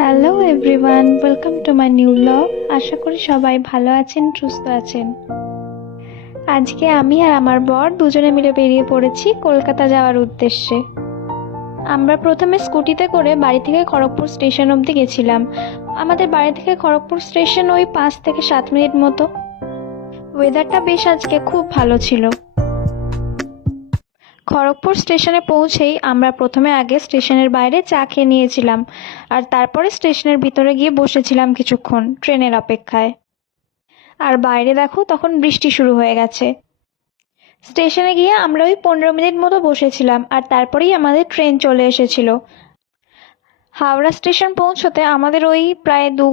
Hello everyone, welcome to my new blog. আশা করি সবাই ভালো আছেন, সুস্থ আছেন। আজকে আমি আর আমার বর দুজনে মিলে বেরিয়ে পড়েছি কলকাতা যাওয়ার উদ্দেশ্যে। আমরা প্রথমে স্কুটিতে করে বাড়ি থেকে খড়গপুর স্টেশন অবধি গেছিলাম। আমাদের বাড়ি থেকে খড়গপুর স্টেশন ওই 5 থেকে 7 মিনিট মতো। ওয়েদারটা বেশ আজকে খুব ভালো ছিল। খড়গপুর স্টেশনে পৌঁছেই আমরা প্রথমে আগে স্টেশনের বাইরে চা খেয়ে নিয়েছিলাম, আর তারপরে স্টেশনের ভিতরে গিয়ে বসেছিলাম কিছুক্ষণ ট্রেনের অপেক্ষায়। আর বাইরে দেখো তখন বৃষ্টি শুরু হয়ে গেছে। স্টেশনে গিয়ে আমরা ওই 15 মিনিট মতো বসেছিলাম, আর তারপরেই আমাদের ট্রেন চলে এসেছিল। হাওড়া স্টেশন পৌঁছতে আমাদের ওই প্রায় 2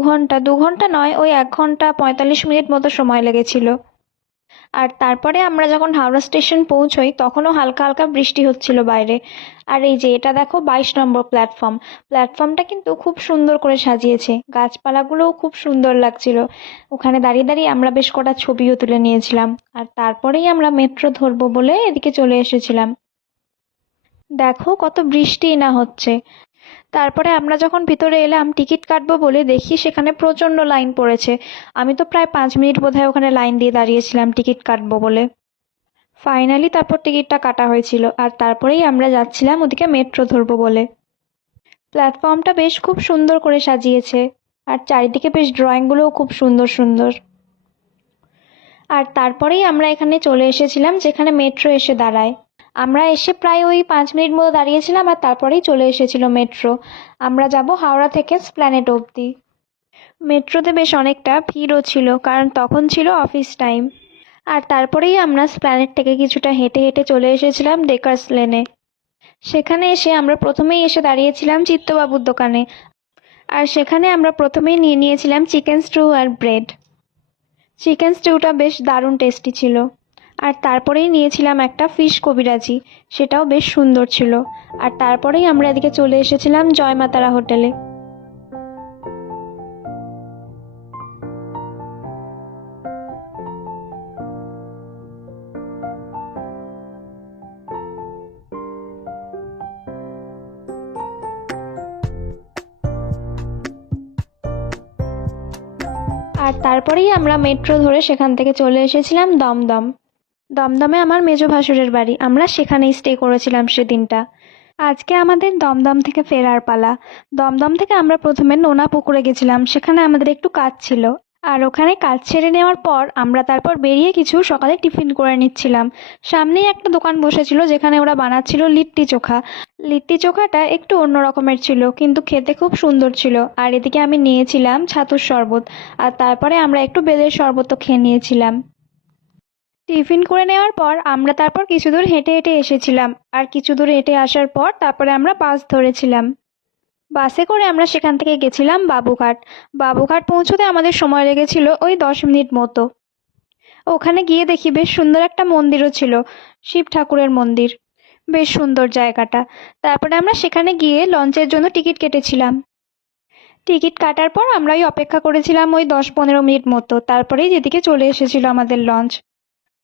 ঘন্টা নয়, ওই 1 ঘন্টা 45 মিনিট মতো সময় লেগেছিল। আর তারপরে আমরা যখন হাওড়া স্টেশন পৌঁছই তখনও হালকা হালকা বৃষ্টি হচ্ছিল বাইরে। আর এই যে এটা দেখো 22 নম্বর প্ল্যাটফর্ম। প্ল্যাটফর্মটা কিন্তু খুব সুন্দর করে সাজিয়েছে, গাছপালাগুলোও খুব সুন্দর লাগছিল। ওখানে দাঁড়িয়ে দাঁড়িয়ে আমরা বেশ কটা ছবিও তুলে নিয়েছিলাম। আর তারপরেই আমরা মেট্রো ধরবো বলে এদিকে চলে এসেছিলাম। দেখো কত বৃষ্টি না হচ্ছে। তারপরে আমরা যখন ভিতরে এলাম টিকিট কাটবো বলে দেখি সেখানে প্রচণ্ড লাইন পড়েছে। আমি তো প্রায় 5 মিনিট বোধহয় ওখানে লাইন দিয়ে দাঁড়িয়েছিলাম টিকিট কাটবো বলে। ফাইনালি তারপর টিকিটটা কাটা হয়েছিল, আর তারপরেই আমরা যাচ্ছিলাম ওদিকে মেট্রো ধরবো বলে। প্ল্যাটফর্মটা বেশ খুব সুন্দর করে সাজিয়েছে, আর চারিদিকে বেশ ড্রয়িংগুলোও খুব সুন্দর সুন্দর। আর তারপরেই আমরা এখানে চলে এসেছিলাম যেখানে মেট্রো এসে দাঁড়ায়। আমরা এসে প্রায় ওই 5 মিনিট মতো দাঁড়িয়েছিলাম, আর তারপরেই চলে এসেছিল মেট্রো। আমরা যাব হাওড়া থেকে এসপ্ল্যানেড অবধি। মেট্রোতে বেশ অনেকটা ভিড়ও ছিল, কারণ তখন ছিল অফিস টাইম। আর তারপরেই আমরা এসপ্ল্যানেড থেকে কিছুটা হেঁটে হেঁটে চলে এসেছিলাম ডেকার্স লেনে। সেখানে এসে আমরা প্রথমেই এসে দাঁড়িয়েছিলাম চিত্তবাবুর দোকানে। আর সেখানে আমরা প্রথমেই নিয়ে নিয়েছিলাম চিকেন স্টু আর ব্রেড। চিকেন স্টিউটা বেশ দারুণ টেস্টি ছিল। আর তারপরেই নিয়েছিলাম একটা ফিশ কবিরাজি, সেটাও বেশ সুন্দর ছিল। আর তারপরেই আমরা এদিকে চলে এসেছিলাম জয়মাতারা হোটেলে। আর তারপরেই আমরা মেট্রো ধরে সেখান থেকে চলে এসেছিলাম দমদম। দমদমে আমার মেজো ভাসুরের বাড়ি, আমরা সেখানেই স্টে করেছিলাম সেদিনটা। আজকে আমাদের দমদম থেকে ফেরার পালা। দমদম থেকে আমরা প্রথমে নোনা পুকুরে গেছিলাম, সেখানে আমাদের একটু কাজ ছিল। আর ওখানে কাজ ছেড়ে নেওয়ার পর আমরা তারপর বেরিয়ে কিছু সকালে টিফিন করে নিচ্ছিলাম। সামনেই একটা দোকান বসেছিল যেখানে ওরা বানাচ্ছিল লিট্টি চোখা। লিট্টি চোখাটা একটু অন্য রকমের ছিল, কিন্তু খেতে খুব সুন্দর ছিল। আর এদিকে আমি নিয়েছিলাম ছাতুর শরবত, আর তারপরে আমরা একটু বেলের শরবতও খেয়ে নিয়েছিলাম। টিফিন করে নেওয়ার পর আমরা তারপর কিছু দূর হেঁটে হেঁটে এসেছিলাম, আর কিছু দূর হেঁটে আসার পর তারপরে আমরা বাস ধরেছিলাম। বাসে করে আমরা সেখান থেকে গেছিলাম বাবুঘাট। বাবুঘাট পৌঁছতে আমাদের সময় লেগেছিল ওই 10 মিনিট মতো। ওখানে গিয়ে দেখি বেশ সুন্দর একটা মন্দিরও ছিল, শিব ঠাকুরের মন্দির। বেশ সুন্দর জায়গাটা। তারপরে আমরা সেখানে গিয়ে লঞ্চের জন্য টিকিট কেটেছিলাম। টিকিট কাটার পর আমরা ওই অপেক্ষা করেছিলাম ওই 10-15 মিনিট মতো, তারপরেই যেদিকে চলে এসেছিল আমাদের লঞ্চ।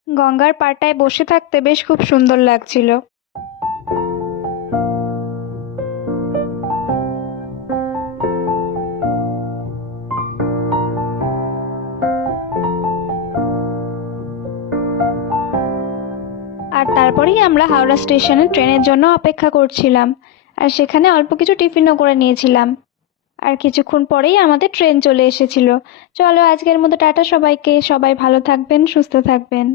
গঙ্গার পাড়টায় বসে থাকতে বেশ খুব সুন্দর লাগছিল। আর তারপরেই আমরা হাওড়া স্টেশনে ট্রেনের জন্য অপেক্ষা করছিলাম, আর সেখানে অল্প কিছু টিফিনও করে নিয়েছিলাম। আর কিছুক্ষণ পরেই আমাদের ট্রেন চলে এসেছিল। চলো আজকের মতো টাটা সবাইকে, সবাই ভালো থাকবেন, সুস্থ থাকবেন।